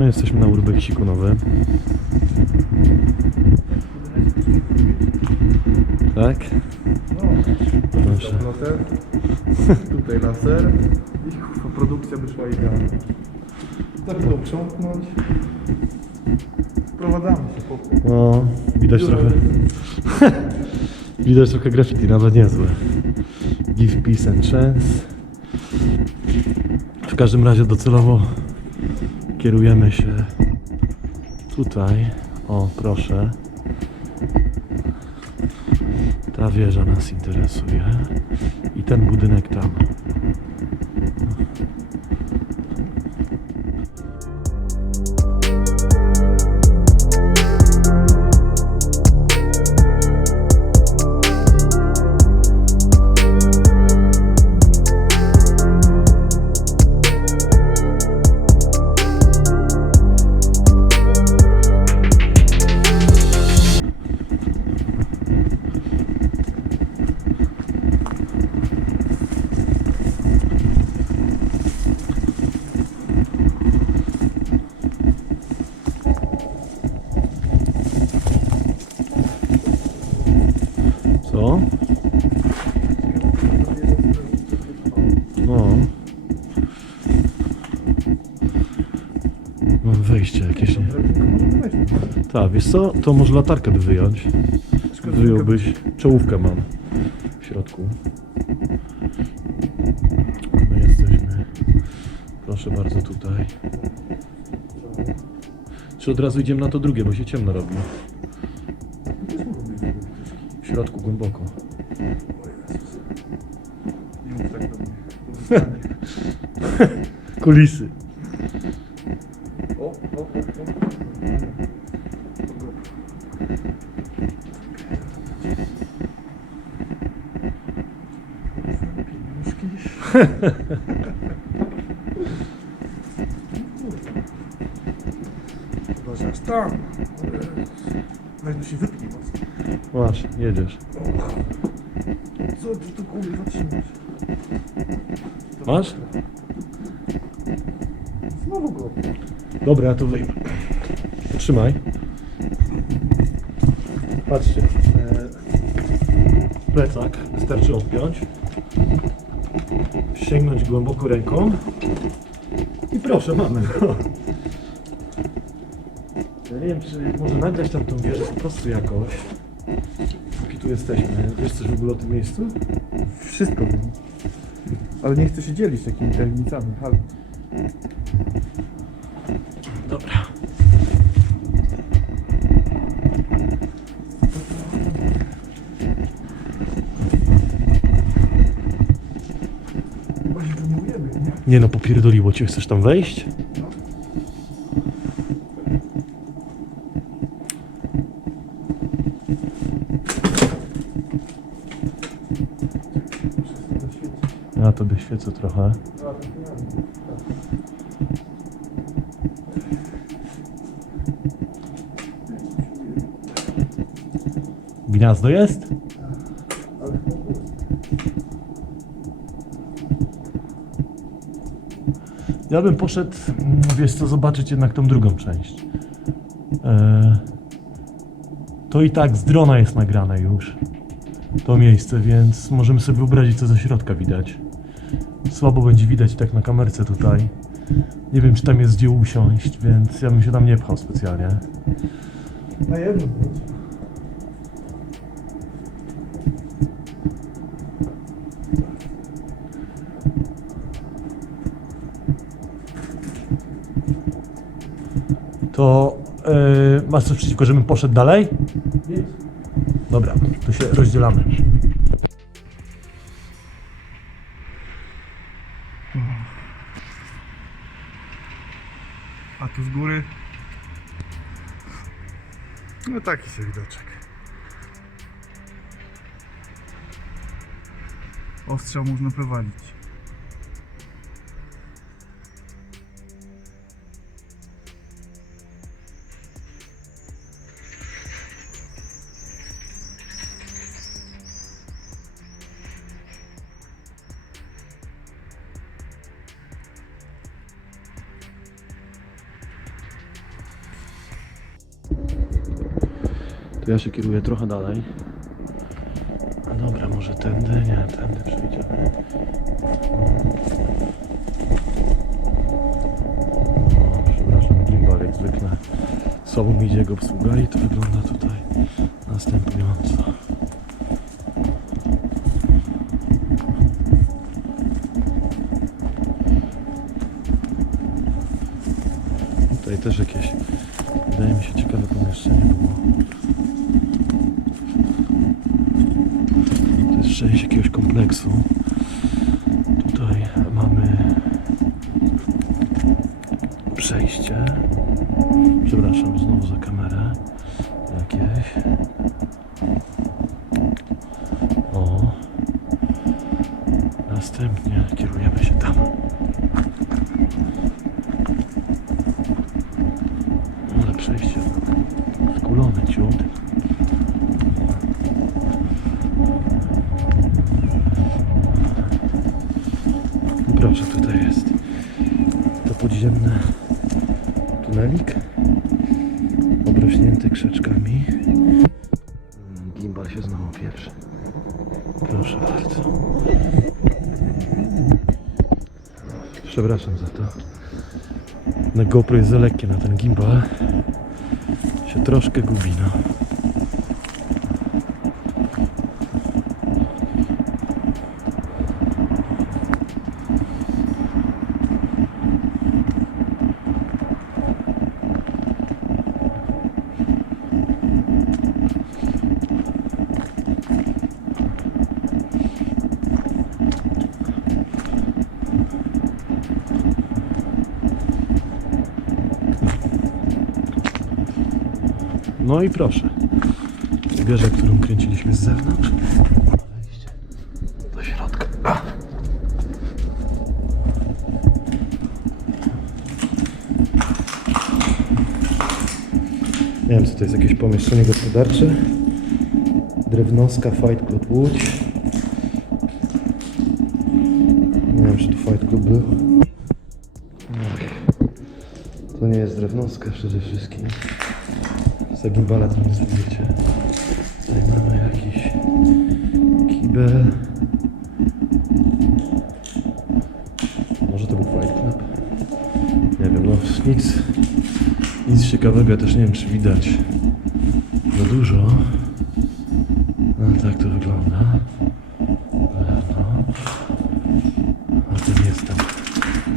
No jesteśmy na Urbeksiku nowym. Tak? Proszę. Laser. Tutaj laser. I kurwa, produkcja wyszła idealna. Tak to uprzątnąć. Wprowadzamy się po No, widać trochę. widać trochę graffiti, nawet niezłe. Give peace and chance. W każdym razie docelowo kierujemy się tutaj. O, proszę. Ta wieża nas interesuje. I ten budynek tam. No. Mam wejście jakieś. Nie? Tak, wiesz co? To może latarkę by wyjąć. Wyjąłbyś. Czołówkę mam w środku. My jesteśmy. Proszę bardzo tutaj. Czy od razu idziemy na to drugie, bo się ciemno robi. Głęboko. Nie mów tak do mnie. Kulisy. O, o, o, Chyba, że aż tam. Weź no się wypnij mocno. Masz, jedziesz. Co ty tu kurwa trzymasz? Masz? Znowu go. Dobra, ja to wyjmę. Trzymaj. Patrzcie. e, Plecak wystarczy odpiąć. Sięgnąć głęboko ręką. I proszę, mamy go. Ja nie wiem, czy może nagrać tam tą wieżę po prostu jakoś. Póki tu jesteśmy. Wiesz coś w ogóle o tym miejscu? Wszystko wiem. Ale nie chcę się dzielić takimi tajemnicami. Halo. Dobra. Chyba się nie? Nie no, popierdoliło cię. Chcesz tam wejść? Trochę. Gniazdo jest? Ja bym poszedł, mm, wiesz co, zobaczyć jednak tą drugą część. E, to i tak z drona jest nagrane już. To miejsce, więc możemy sobie wyobrazić, co ze środka widać. Słabo będzie widać tak na kamerce tutaj. Nie wiem, czy tam jest gdzie usiąść, więc ja bym się tam nie pchał specjalnie. Na jedno. To e, masz coś przeciwko, żebym poszedł dalej? Dobra, to się rozdzielamy. Tu z góry. No taki sobie widoczek. Ostrzał można prowadzić. Ja się kieruję trochę dalej. A dobra, może tędy? Nie, tędy przejdziemy. O, przepraszam, gimbal jak zwykle. Sobą idzie jego obsługa i to wygląda tutaj następująco. Tutaj też jakieś, wydaje mi się, ciekawe pomieszczenie było. To jest część jakiegoś kompleksu. Tutaj mamy przejście. Przepraszam znowu za kamerę. Obrośnięty krzaczkami. Gimbal się znowu pierwszy. Proszę bardzo. Przepraszam za to. Na GoPro jest za lekkie na ten gimbal. Się troszkę gubi, no. No i proszę. Wieża, którą kręciliśmy z zewnątrz. Do środka. Nie wiem, co to jest, jakieś pomieszczenie gospodarcze. Drewnowska Fight Club Łódź. Nie wiem, czy tu Fight Club był. To nie jest Drewnowska przede wszystkim. Za gimbala to nie zrobicie. Tutaj mamy jakiś kibel. Może to był Fight Club? Nie wiem, no nic, nic ciekawego. Ja też nie wiem, czy widać za dużo. No tak to wygląda. Wewnątrz. A ten jest tam.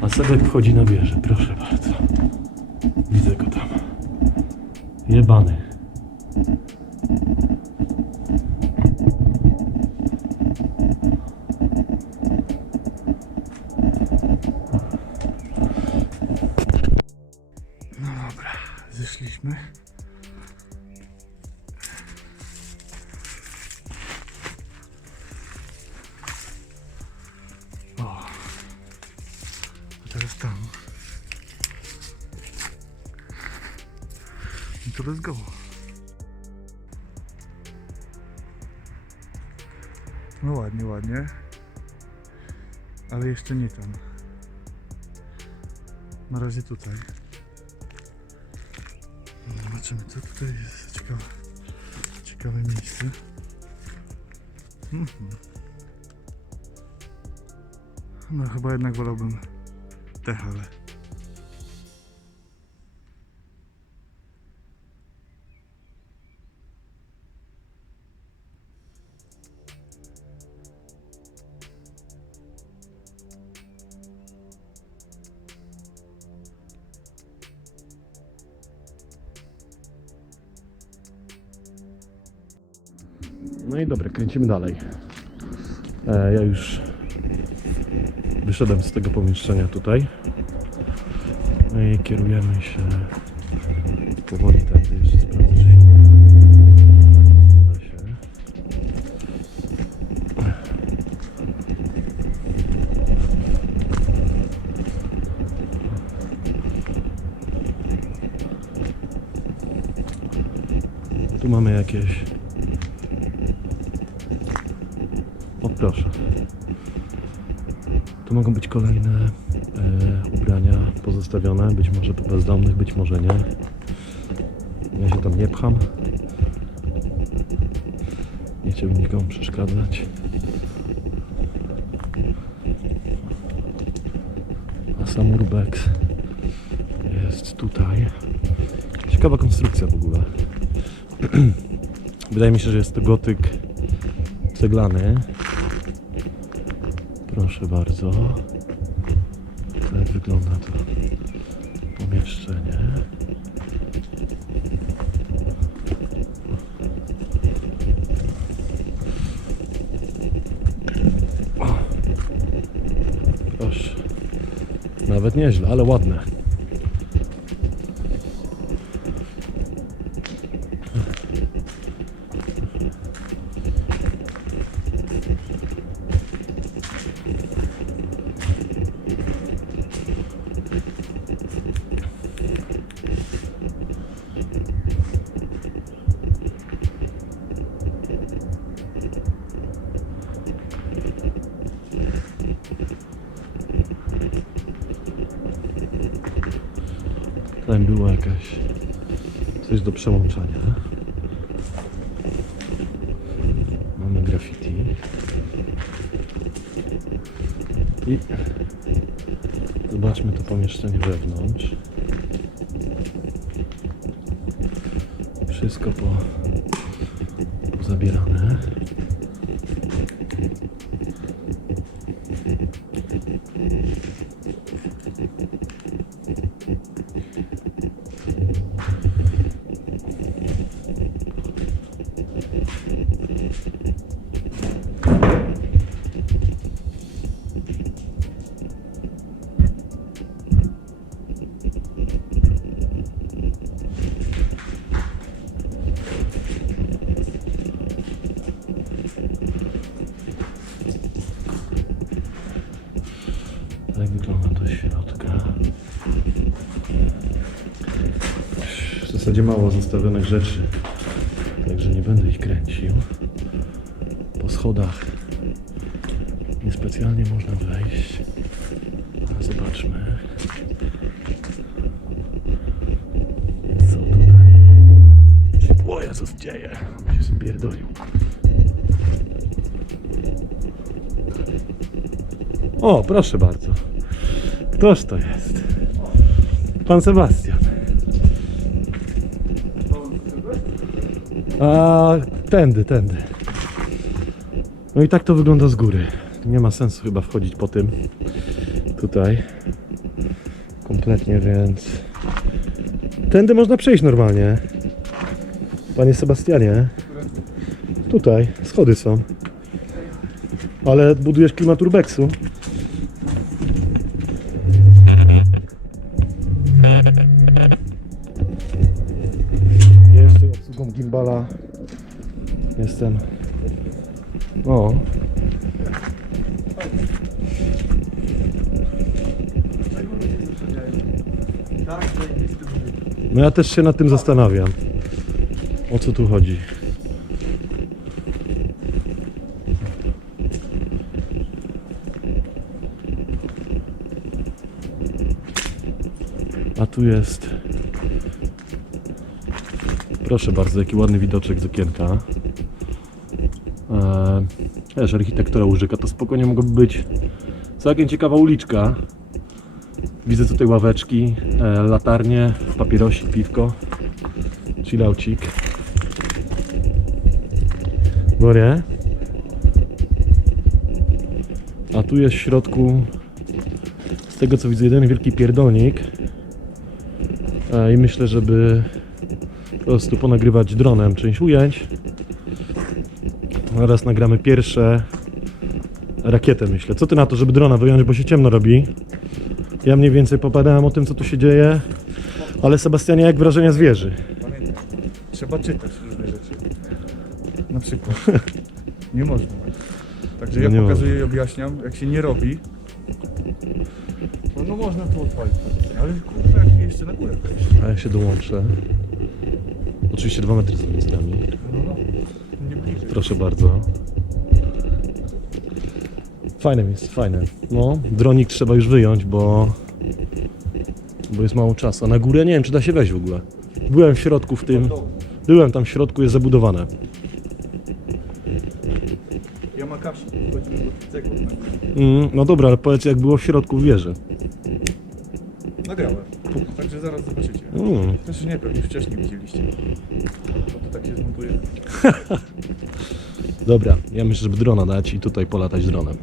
A Sebek wchodzi na wieżę, proszę bardzo. Bane To let's go. No ładnie, ładnie. Ale jeszcze nie tam. Na razie tutaj. Zobaczymy, co tutaj jest. Ciekawe, ciekawe miejsce. Mhm. No, chyba jednak wolałbym te hale. No i dobra, kręcimy dalej. E, ja już wyszedłem z tego pomieszczenia tutaj. No i kierujemy się powoli tędy. Jeszcze sprawdzę, się. Tu mamy jakieś O proszę. Tu mogą być kolejne e, ubrania pozostawione, być może po bezdomnych, być może nie. Ja się tam nie pcham. Nie chciałbym nikomu przeszkadzać. A sam urbex jest tutaj. Ciekawa konstrukcja w ogóle. Wydaje mi się, że jest to gotyk ceglany. Proszę bardzo. Tak wygląda to pomieszczenie. Proszę. Nawet nieźle, ale ładne. Tam było jakaś coś do przełączania. Mamy graffiti. I zobaczmy to pomieszczenie wewnątrz. Wszystko po, pozabierane. Zasadzie mało zostawionych rzeczy, także nie będę ich kręcił. Po schodach niespecjalnie można wejść. Ale zobaczmy. Co tutaj? O Jezus, dzieje. On się spierdolił. O, proszę bardzo. Ktoż to jest? Pan Sebastian. A tędy, tędy. No i tak to wygląda z góry. Nie ma sensu chyba wchodzić po tym tutaj. Kompletnie, więc tędy można przejść normalnie. Panie Sebastianie. Tutaj schody są. Ale budujesz klimat urbexu. O. No ja też się nad tym zastanawiam. O co tu chodzi? A tu jest. Proszę bardzo, jaki ładny widoczek z okienka. Wiesz, architektura Łużyka to spokojnie mogłaby być całkiem ciekawa uliczka. Widzę tutaj ławeczki, e, latarnie, papierosik, piwko, chillaucik. Borie. A tu jest w środku, z tego co widzę, jeden wielki pierdolnik. E, I myślę, żeby po prostu ponagrywać dronem część ujęć. Teraz nagramy pierwsze rakietę, myślę. Co ty na to, żeby drona wyjąć, bo się ciemno robi? Ja mniej więcej popadałem o tym, co tu się dzieje. Ale Sebastianie, jak wrażenia z wieży? Pamiętaj, trzeba czytać różne rzeczy. Na przykład. Nie można. Także No ja nie pokazuję i objaśniam, jak się nie robi. No, no można tu odpalić, ale kurwa, jak jeszcze na górę wejść. A ja się dołączę. Oczywiście dwa metry są między nami. No, no. Proszę bardzo. Fajne jest, fajne. No, dronik trzeba już wyjąć, bo, bo jest mało czasu. A na górę nie wiem, czy da się wejść w ogóle. Byłem w środku w tym. Byłem tam w środku, jest zabudowane. Do cegłów. Mm, no dobra, ale powiedz jak było w środku wieży. Nagrałem. Także zaraz zobaczycie. Mm. Znaczy nie, pewnie wcześniej widzieliście. Bo to tak się zmontuje. Dobra, ja myślę, żeby drona dać i tutaj polatać dronem.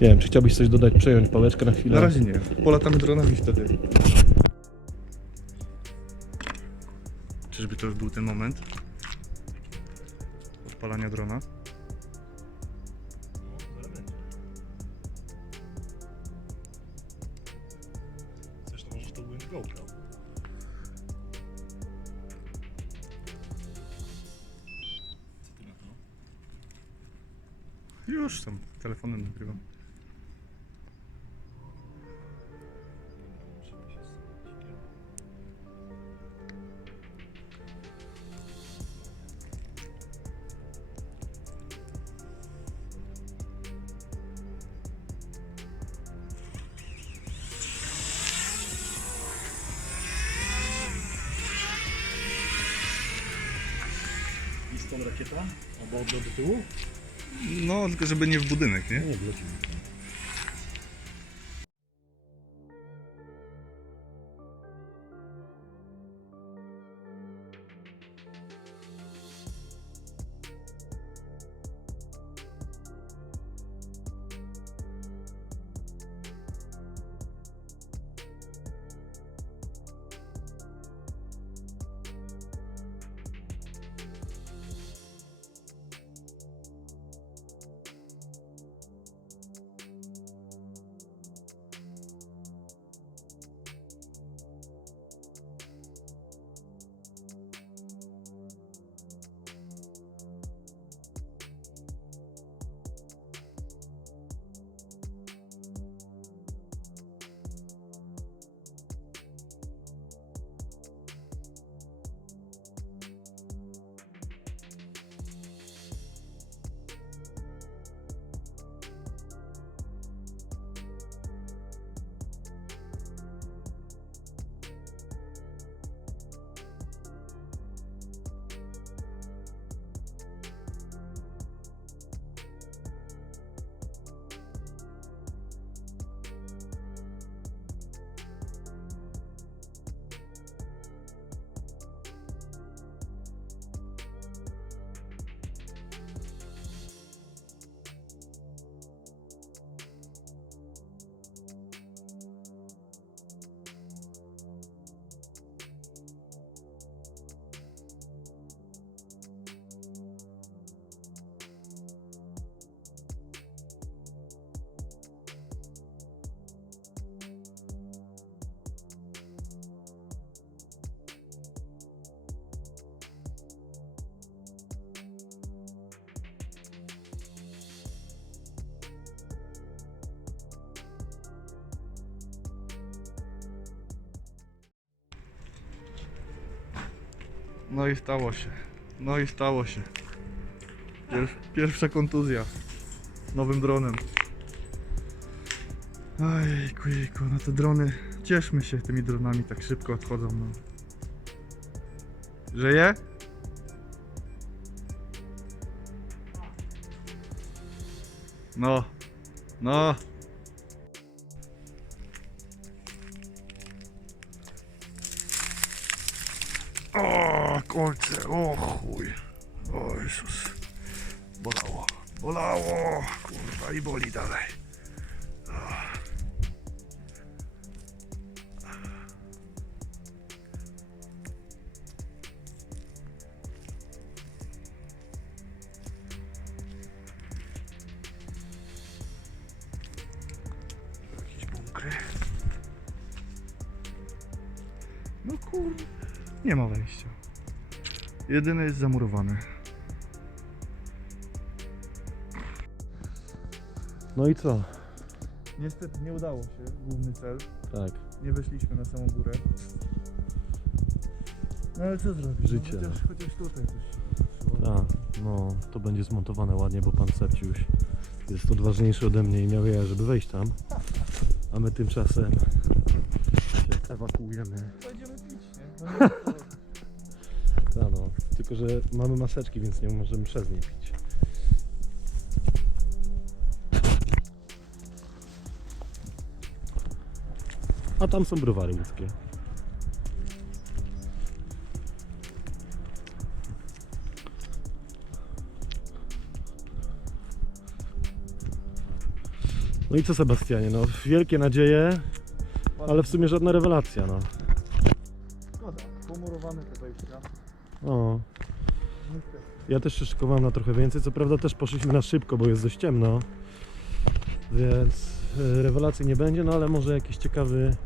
Nie wiem, czy chciałbyś coś dodać, przejąć pałeczkę na chwilę? Na razie nie. Polatamy dronami wtedy. Czyżby to już był ten moment? Odpalania drona? Rakieta? Albo odlot do tyłu? No, tylko żeby nie w budynek, nie? Nie, wlecimy. No i stało się. No i stało się. Pierw, pierwsza kontuzja. Nowym dronem. Ojejku, jejku, no te drony. Cieszmy się tymi dronami, tak szybko odchodzą. No. Żyje? No. No. O, kolce, o chuj. O Jezus. Bolało. Bolało. Kurwa i boli dalej. Jedyny jest zamurowany. No i co? Niestety nie udało się, główny cel. Tak. Nie weszliśmy na samą górę. No ale co zrobić? Życie, No, chociaż, chociaż tutaj coś. A, no to będzie zmontowane ładnie, bo pan Serciuś jest odważniejszy ode mnie i miał ja, żeby wejść tam. A my tymczasem się ewakuujemy. Będziemy pić, nie? Tylko że mamy maseczki, więc nie możemy przez nie pić. A tam są browary łódzkie. No i co Sebastianie, no wielkie nadzieje, ale w sumie żadna rewelacja, no. Szkoda, pomurowane te wejścia. O. Ja też się szykowałem na trochę więcej, co prawda też poszliśmy na szybko, bo jest dość ciemno. Więc e, rewelacji nie będzie, no ale może jakiś ciekawy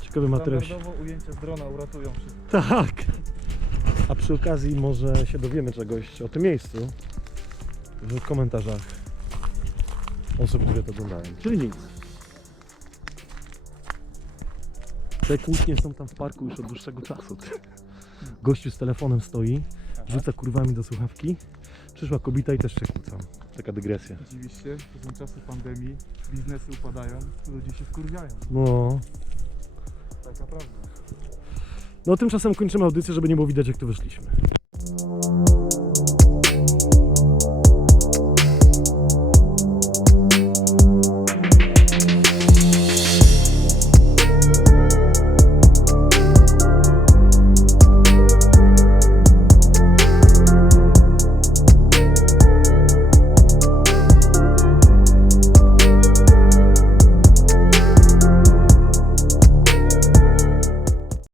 ciekawy materiał. się- Standardowo ujęcia z drona uratują wszystko. Tak. A przy okazji może się dowiemy czegoś o tym miejscu w komentarzach osób, które to oglądają. Czyli nic. Te kłótnie są tam w parku już od dłuższego czasu. Gościu z telefonem stoi, rzuca kurwami do słuchawki. Przyszła kobieta i też się kłócą. Taka dygresja. Się, to są czasy pandemii, biznesy upadają, ludzie się skurwiają. No. Taka prawda. No tymczasem kończymy audycję, żeby nie było widać jak tu wyszliśmy.